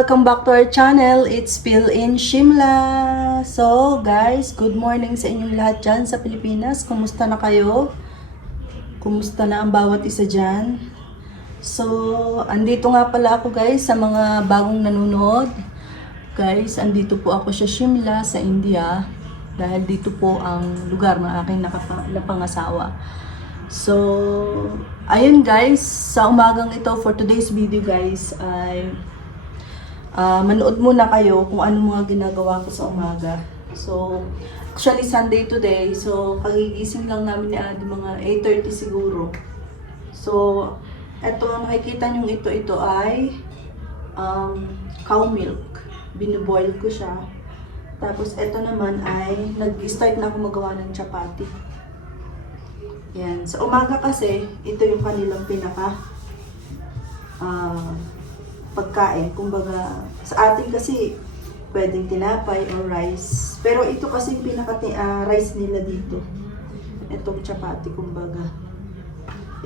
welcome back to our channel. It's Phil in Shimla. So guys, good morning sa inyong lahat dyan sa Pilipinas. Kumusta na kayo? Kumusta na ang bawat isa dyan? So, andito nga pala ako guys sa mga bagong nanonood. Guys, andito po ako sa Shimla sa India. Dahil dito po ang lugar ng aking napangasawa. So, ayun guys, sa umagang ito for today's video guys ay manood muna kayo kung ano mga ginagawa ko sa umaga. So, actually Sunday today, so kagigising lang namin ni Adi mga 8:30 siguro. So, eto nakikita nyo ito ay cow milk. Binuboil ko siya. Tapos eto naman ay nag-start na ako magawa ng chapati. Yan. Sa umaga kasi, ito yung kanilang pinaka pagkain. Kumbaga, sa atin kasi pwedeng tinapay or rice. Pero ito kasi yung pinaka rice nila dito. Itong chapati, kumbaga.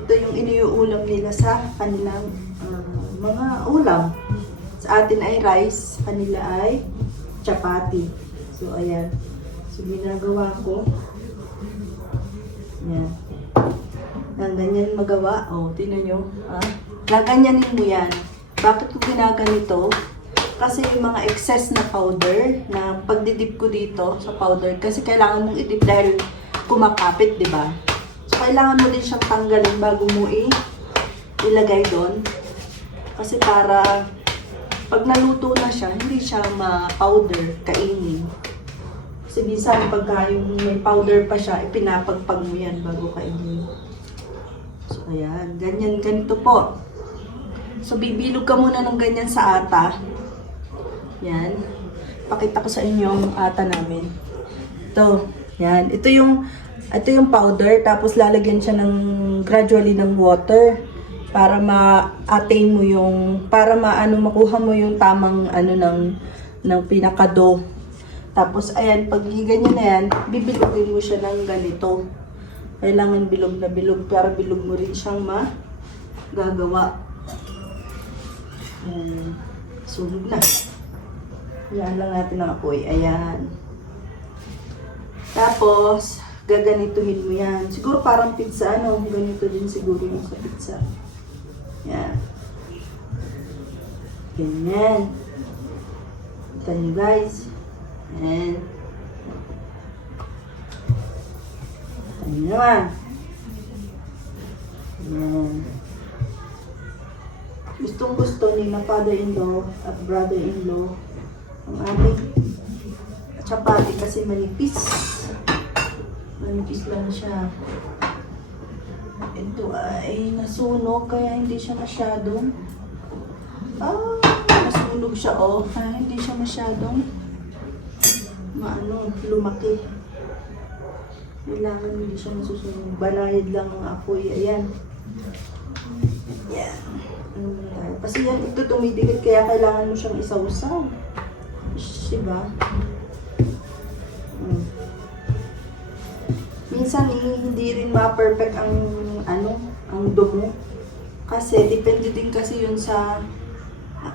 Ito yung iniuulam nila sa kanilang mga ulam. Sa atin ay rice, kanila ay chapati. So, ayan. So, ginagawa ko. Yan. Nang ganyan magawa. O, tingnan nyo. Gaganyanin mo yan. Bakit ko ginaganito? Kasi yung mga excess na powder, na pagdidip ko dito sa powder, kasi kailangan mong idip dahil kumakapit, di ba? So, kailangan mo din siyang tanggalin bago mo ilagay doon. Kasi para pag naluto na siya, hindi siya ma-powder, kainin. Kasi minsan pagka yung may powder pa siya, ipinapagpag mo yan bago kainin. So, ayan. Ganito po. So, bibilog ka muna ng ganyan sa ata. Yan. Pakita ko sa inyo ang ata namin. Ito. Yan. Ito yung powder. Tapos, lalagyan siya gradually ng water. Para ma-attain mo para makuha mo yung tamang ng pinaka-dough. Tapos, ayan, pag ganyan na yan, bibilugin mo siya ng ganito. Kailangan bilog na bilog, para bilog mo rin siyang magagawa. Ayan. Sunog na. Yan lang natin ang apoy. Ayan. Tapos, gaganituhin mo yan. Siguro parang pizza, ganito din siguro yung sa pizza. Yan. Ganyan. Kita nyo guys. Ayan. Ayan naman. Ayan. Gustong-gusto ni na father-in-law at brother-in-law ang aming chapati kasi manipis. Manipis lang siya. Ito ay nasunog kaya hindi siya masyadong nasunog siya kaya hindi siya masyadong lumaki. Kailangan hindi siya masusunog. Banayad lang ang apoy. Ayan. Yan. Kasi yan, ito tumidikit kaya kailangan mo siyang isaw-saw. Diba? Minsan hindi rin ma-perfect ang dumo. Kasi depende din kasi yun sa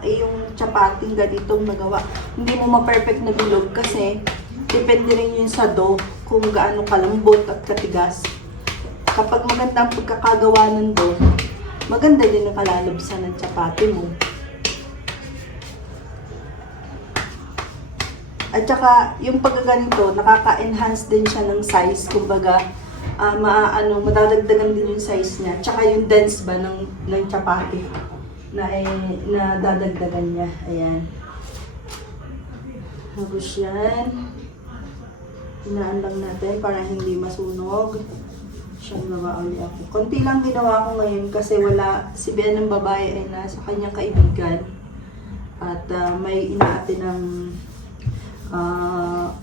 yung chapating ganitong nagawa. Hindi mo ma-perfect na bilog kasi depende rin yun sa dough kung gaano kalambot at katigas. Kapag maganda ang pagkakagawa ng dough, maganda din ang kalalabsan ng chapati mo. At saka, yung pagkaganito, nakaka-enhance din siya ng size. Kumbaga, madadagdagan din yung size niya. Tsaka yung dense ba ng chapati na dadagdagan niya. Ayan. Tapos yan. Hinaan lang natin para hindi masunog. Siyang gawa ulit ako. Konti lang ginawa ko ngayon kasi si Ben ng babae ay nasa kanyang kaibigan. At may inaate ng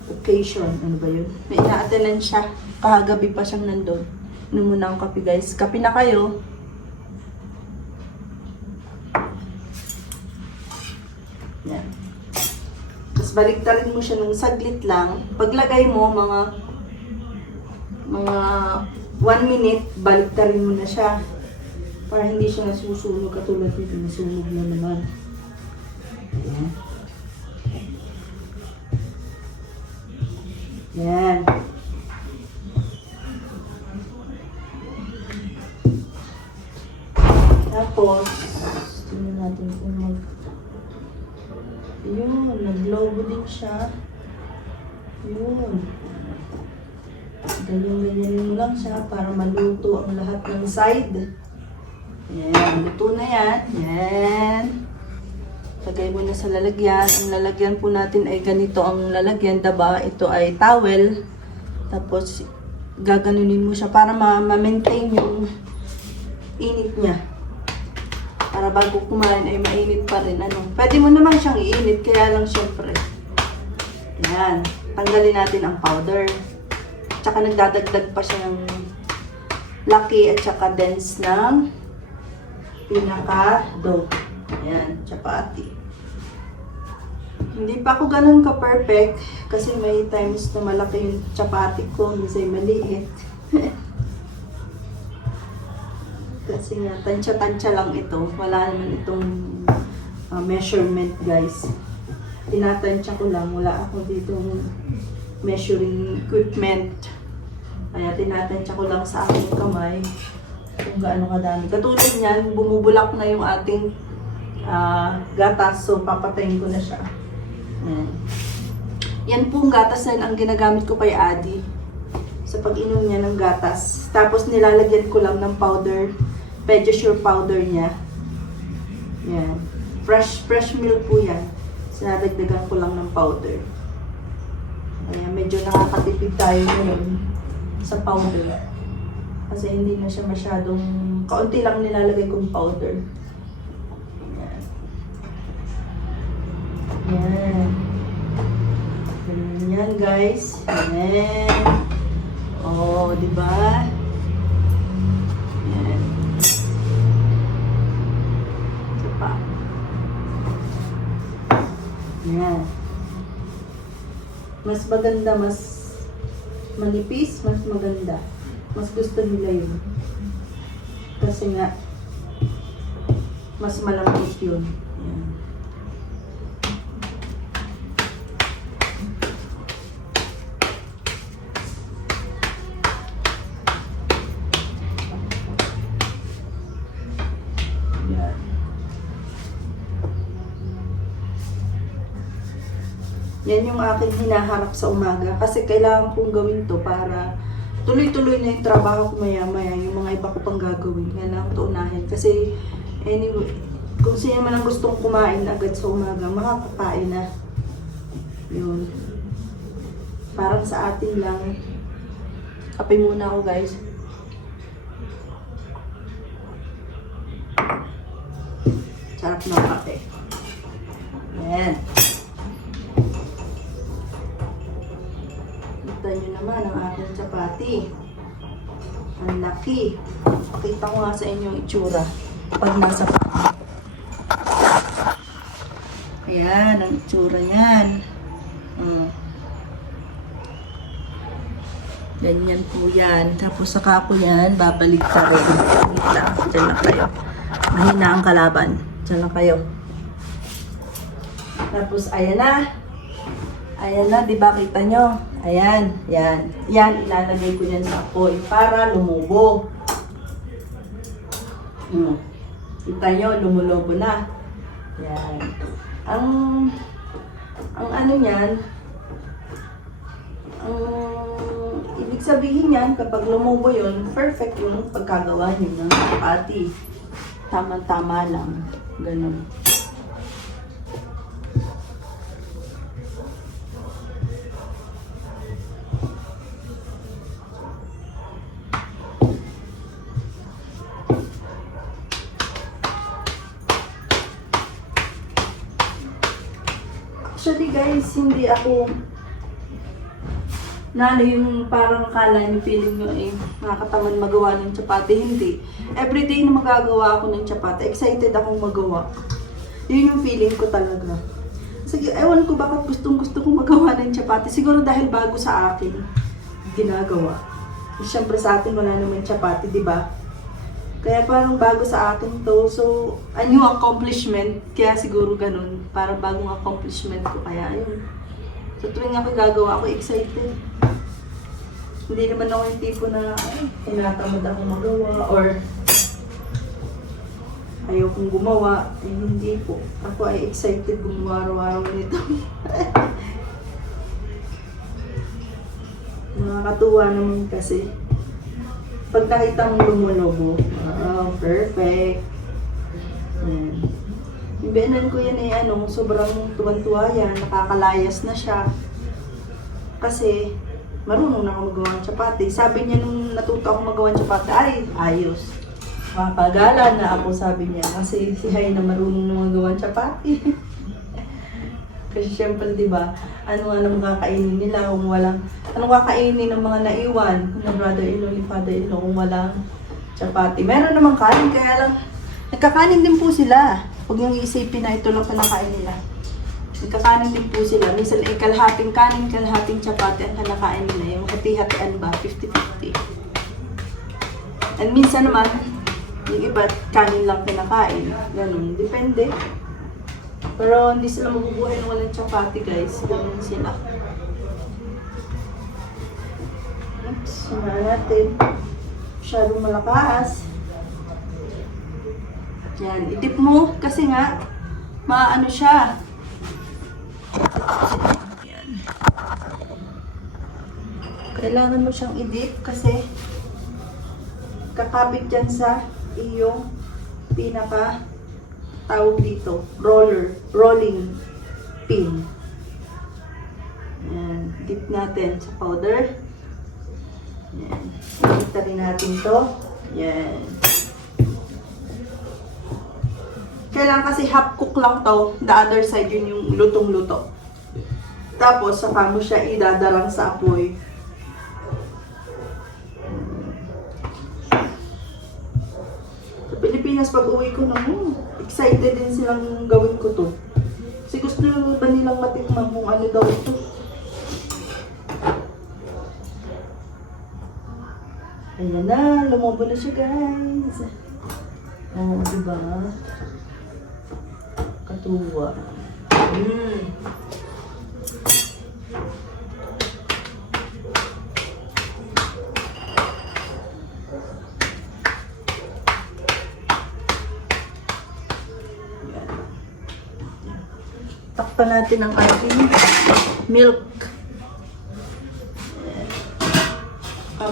occasion. Ano ba yun? May inaatinan siya. Kahagabi pa siyang nandun. Ano muna ang kape guys. Kape na kayo. Yan. Tapos baliktarin mo siya ng saglit lang. Paglagay mo mga 1 minute, baliktarin mo na siya. Para hindi siya nasusunog katulad nito. Nasunog na naman. Yan. Yan. Tapos, tingnan natin kung yun, naglobo din siya. Yun. Ganyan-ganyan mo lang siya para maluto ang lahat ng side. Yan, luto na yan. Yan. Lagay mo na sa lalagyan. Ang lalagyan po natin ay ganito ang lalagyan, diba? Ito ay towel. Tapos, gaganunin mo siya para ma-maintain yung init niya. Para bago kumain ay mainit pa rin. Ano? Pwede mo naman siyang iinit, kaya lang syempre. Yan. Tanggalin natin ang powder. Tsaka nagdadagdag pa siya ng laki at tsaka dense ng pinaka-dough. Ayan, chapati. Hindi pa ako ganun ka-perfect kasi may times na malaki yung chapati ko, minsan maliit. Kasi nga, tansya-tansya lang ito. Wala naman itong measurement, guys. Tinatansya ko lang. Wala ako ditong measuring equipment. Kaya tinatansya ko lang sa aking kamay kung gaano kadami. Katulad niyan, bumubulak na yung ating gatas. So, papatayin ko na siya. Yan. Yan pong gatas na ang ginagamit ko kay Adi sa pag-inom niya ng gatas. Tapos nilalagyan ko lang ng powder, Pedisure powder niya. Yan. Fresh milk po yan. Sinadagdagan ko lang ng powder. Kaya medyo nakakatipid tayo ngayon sa powder. Kasi hindi na siya masyadong, kaunti lang nilalagay kong powder. Yan. Yan. Yan guys. Yan. Oh, di ba? Yan. Ito pa. Yan. Mas maganda, mas manipis, mas maganda. Mas gusto nila yun. Kasi nga, mas malambot yun. Yan. Yan yung aking hinaharap sa umaga kasi kailangan kong gawin to para tuloy-tuloy na yung trabaho ko maya-maya, yung mga iba ko pang gagawin. Kailangan to unahin kasi anyway, kung sino man ang gustong kumain agad sa umaga, makakakain na. Yun. Parang sa atin lang. Kape muna ako guys. Sarap ng kape. Yan. Kita nyo naman ang aking chapati. Ang laki. Pakita ko nga sa inyo yung itsura pag nasa pati. Ayan, ang itsura yan. Ganyan po yan. Tapos saka ko yan, babalik ka rin. Wait lang, dyan lang kayo. Mahina ang kalaban. Dyan lang kayo. Tapos ayan na. Ayan na, di ba kita nyo? Ayan, yan. Yan, ilalagay ko yan sa apoy para lumubo. Kita nyo, lumulobo na. Yan. Ang ano yan, ang ibig sabihin yan, kapag lumubo yun, perfect yung pagkagawa nyo ng chapati. Tama-tama lang. Ganun. Actually guys, hindi ako yung parang kala niyo, feeling nyo nakakatamad magawa ng chapati. Hindi. Everyday na magagawa ako ng chapati, excited akong magawa. Yun yung feeling ko talaga. Sige, ewan ko bakit gustong-gusto kong magawa ng chapati. Siguro dahil bago sa akin ginagawa. Siyempre sa atin wala naman chapati, di ba? Kaya parang bago sa akin to. So, a new accomplishment. Kaya siguro ganun. Parang bagong accomplishment ko. Kaya yun. So, tuwing ako gagawa, ako excited. Hindi naman ako yung tipo na tinatamad ako magawa or ayaw kong gumawa. Eh, hindi po. Ako ay excited gumawa araw-araw nito. Nakakatuwa naman kasi. Pag nakita mong lumulobo, perfect. Yung biyanan ko yan sobrang tuwan-tuwa yan, nakakalayas na siya. Kasi, marunong na ako magawa ng chapati. Sabi niya nung natuto ako magawa ng chapati, ay, ayos. Makakagala na ako, sabi niya. Kasi si Hay na marunong na magawa ng chapati. Kasi syempre, di ba, ano kakainin nila kung walang, anong kakainin ng mga naiwan, ng brother-in-law, yung father-in-law, kung walang chapati. Meron namang kanin, kaya lang, nagkakanin din po sila. Huwag niyong iisipin na ito lang kinakain nila. Nagkakanin din po sila. Minsan ay kalahating kanin, kalahating chapati ang kinakain nila. Yung hati-hatian ba, 50-50. And minsan naman, yung iba, kanin lang kinakain. Ganun, depende. Pero hindi sila mabubuhay ng walang chapati, guys. Ganun sila. Samahan natin. Masyadong malakas. Yan, idip mo kasi nga maano siya. Yan. Kailangan mo siyang idip kasi kakabit yan sa iyong pinaka tawag dito, rolling pin. Yan, dip natin sa powder. Yan, ikita rin natin to. Yan. Kailangan kasi half cook lang to, the other side yun yung lutong-luto. Tapos, saka mo siya idadalang sa apoy. Sa Pilipinas, pag uwi ko na, excited din silang gawin ko to. Kasi gusto ba nilang matikman kung ano daw ito. Ayan na, lumobo na siya, guys. Oh, diba? Katuwa. Takpan natin ang ating milk.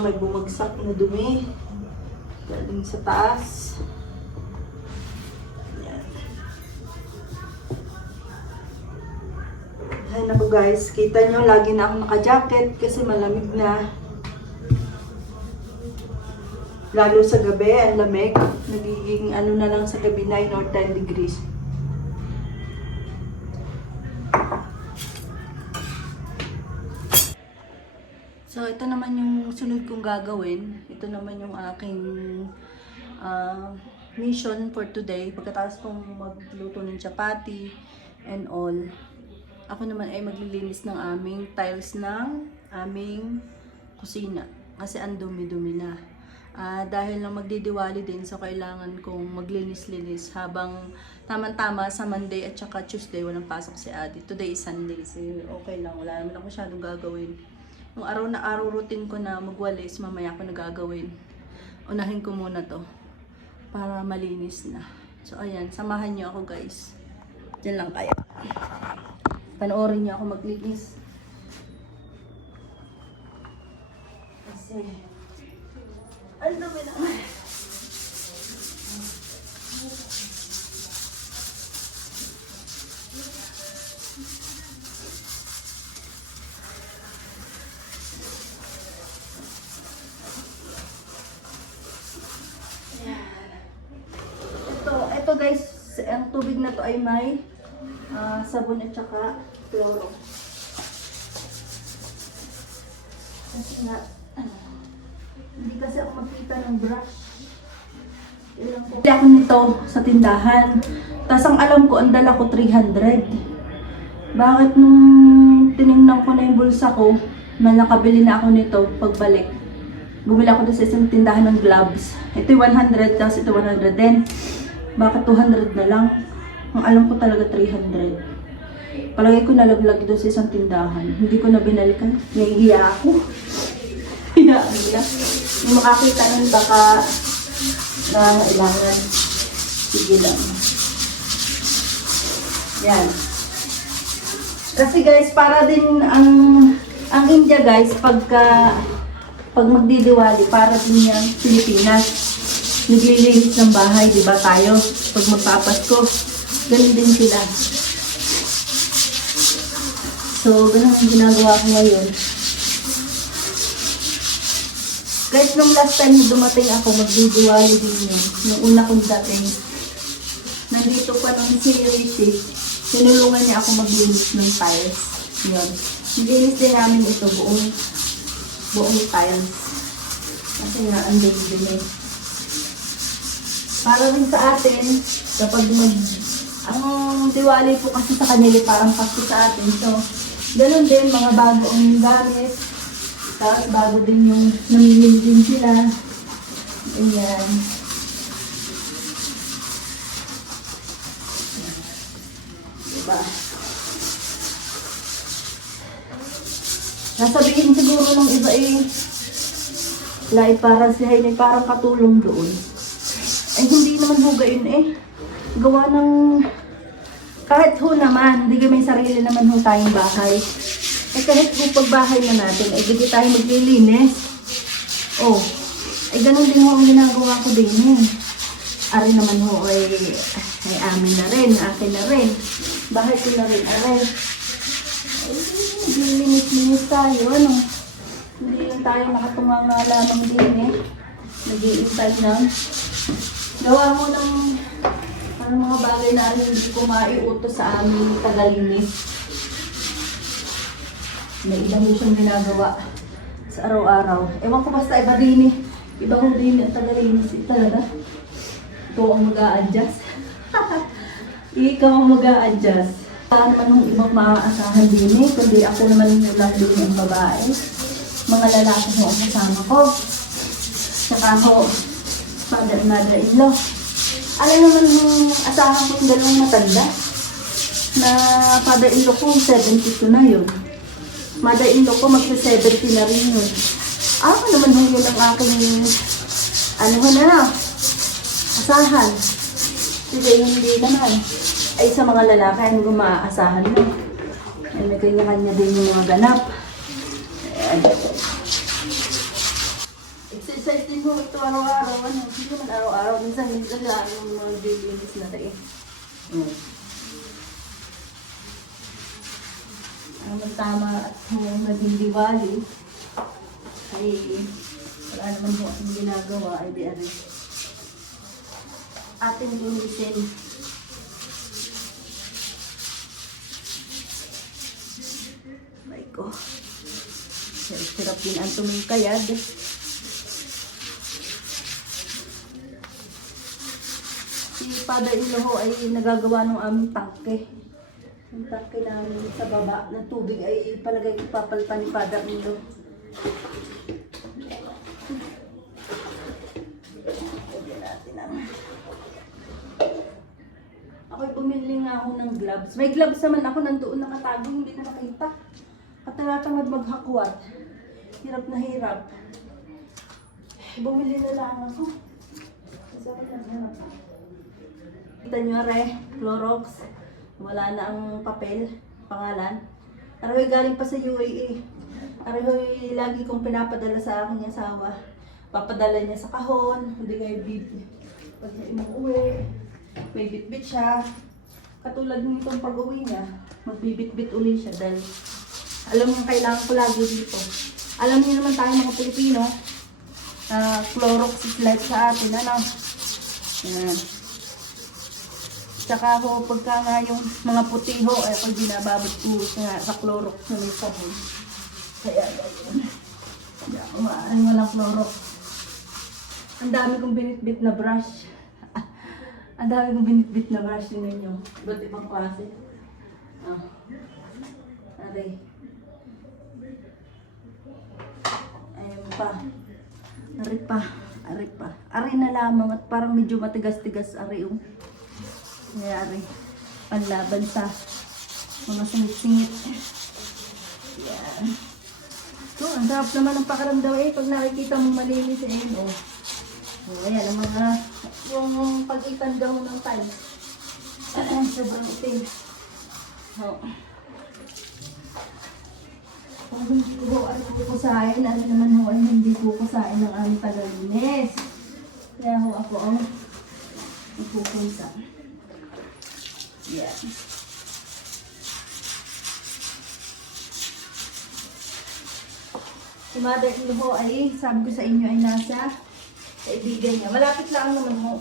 May bumagsak na dumi. Galing sa taas. Ay naku guys, kita nyo, lagi na akong naka-jacket kasi malamig na. Lalo sa gabi, ang lamig. Nagiging ano na lang sa gabi, 9 or 10 degrees. So, ito naman yung sunod kong gagawin. Ito naman yung aking mission for today. Pagkatapos kong magluto ng chapati and all, ako naman ay maglilinis ng aming tiles ng aming kusina. Kasi ang dumi-dumi na. Dahil lang magdidiwali din, so kailangan kong maglinis-linis habang tama-tama sa Monday at saka Tuesday walang pasok si Adi. Today is Sunday, so okay lang. Wala naman ako masyadong gagawin. Yung araw na araw routine ko na magwalis, mamaya ko nagagawin. Unahin ko muna to para malinis na. So ayan, samahan niyo ako guys. Diyan lang kaya. Panoorin niyo ako maglinis. Kasi ang dumi naman. Ito guys, ang tubig na to ay may sabon at saka chloro. Kasi nga, hindi kasi ako magkita ng brush. Bili ako nito sa tindahan. Tapos ang alam ko, ang dala ko 300. Bakit nung tinignan ko na yung bulsa ko, may nakabili na ako nito pagbalik. Bumili ako doon sa isang tindahan ng gloves. Ito yung 100, tapos ito 100 din. Bakit 200 na lang? Ang alam ko talaga 300. Palagay ko nalaglag doon sa isang tindahan. Hindi ko na binalikan. Nahihiya ako. Hiyaan nila. Yung makakita nun baka na kailangan. Sige lang. Yan. Kasi guys, para din ang India guys, pag magdidiwali, para din yan Pilipinas. Naglilinis ng bahay, di ba tayo? Pag magpapasko, ganun din sila. So, ganun ang ginagawa ko ngayon. Guys, nung last time dumating ako, magdidiwali din yun. Nung una kong dating, nandito pa nung si Richie, tinulungan niya ako maglinis ng tiles. Yun. Nilinis din namin ito buong tiles. Kasi nga, ang din. Para rin sa atin, kapag ang diwali po kasi sa kanila parang Pasko sa atin. So, ganun din, mga bagong gamit. Tapos bago din yung namimili din sila. Ayan. Diba? Nasabihin siguro ng iba parang si Hailey parang katulong doon. Ay hindi naman ho gayon gawa ng kahit ho naman, hindi may sarili naman ho tayong bahay. Kahit ho pagbahay na natin, hindi tayo maglilinis. Ganun din ho ang ginagawa ko din Ari naman ho ay amin na rin, akin na rin. Bahay ko na rin, aray. Naglilinis-linis tayo, Hindi lang tayo nakatunganga lamang din Nag-iintay na. Gawa mo ng mga bagay na hindi ko maiutos sa aming tagalinis. May ilang siyang ginagawa sa araw-araw. Ewan ko basta iba din Iba ko din ang tagalinis talaga. Ito ang mag-a-adjust. Ikaw ang mag-a-adjust. Wala naman nung ibang maaasahan din kundi ako naman yung lang din yung babae. Mga lalaki mo ang kasama ko. Saka ho, father and mother-in-law. Alam naman yung asahan ko yung dalawang matanda na father-in-law ko 72 na yun. Mother-in-law ko magsa-70 na rin yun. Ako naman yun ang aking asahan. Sige, hindi naman. Ay sa mga lalaki, hindi ko maaasahan mo. Ay may kanya-kanya din yung mga ganap. Ayan. Exercise din mo ito araw-araw. Hindi naman araw-araw. Minsan lang yung mga daily na tayo. Tama at naging diwali. Ay wala naman mo ang ginagawa. Ay di ating linisin. Ko. Sarap din ang tumingkayad. Si father-in-law ay nagagawa ng aming tangke. Yung tangke namin sa baba ng tubig ay palagay ko papalpan ni father-in-law. Ako'y bumili nga ako ng gloves. May gloves naman ako nandoon nakatago, hindi ko nakita. Katalatangad maghakwat. Hirap na hirap. Bumili na lang ako. Kita nyo Clorox. Wala na ang papel, pangalan. Aroy galing pa sa UAE. Aroy lagi kong pinapadala sa aking asawa. Papadala niya sa kahon. Hindi kayo pag umuwi. May bit-bit siya. Katulad nitong pag-uwi niya, magbibit-bit uli siya dahil alam niyo kailangan ko lagi dito. Alam niyo naman tayo mga Pilipino, Clorox is life sa atin, Yan. Tsaka ho, pagka nga yung mga puti ho, ay pag binababot ko sa Clorox na may sabon. Kaya yun. Kaya umaan mo lang Clorox. Ang dami kong binitbit na brush. Ang dami kong binitbit na brush din ninyo. Iba't ibang klase. Aray. Ayun pa. Ari pa. Ari pa. Ari na lamang at parang medyo matigas-tigas ari yung. Kaya ari. Panlaban sa mga singit-singit. Yan. So, ang sarap naman ng pakiramdam eh. Pag nakikita mo malinis eh. Oh. Oh, ayan ang mga yung pag-ipan gahon ng tiles. Sobrang itim. Oh. Kung hindi ko ano kukusain, ano naman ho ay hindi kukusain ng aming tagalinis. Kaya ho ako ang nagkukunsa. Yan. Si mother-in-law ho ay, sabi ko sa inyo ay nasa kaibigan niya. Malapit lang naman ho.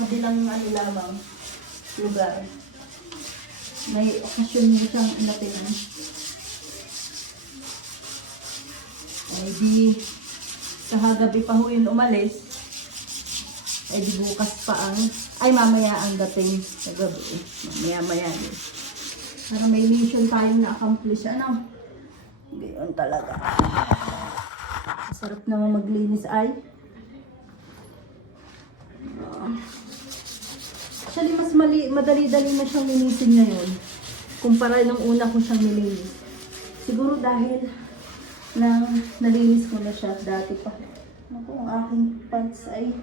Madilang ano lamang lugar. May okasyon niya siyang inatin. Ay di, sa hagabi pa ho yun umalis. Ay di bukas pa ang, ay mamaya ang dating sa gabi. Mamaya yun. Para may mission tayong na-accomplish. Ano? Gayon talaga. Sarap naman maglinis ay. Actually, mas madali-dali na siyang linisin ngayon. Kumpara nung una ko siyang nilinis. Siguro dahil nalinis ko na siya dati pa. Naku, ang aking pants ay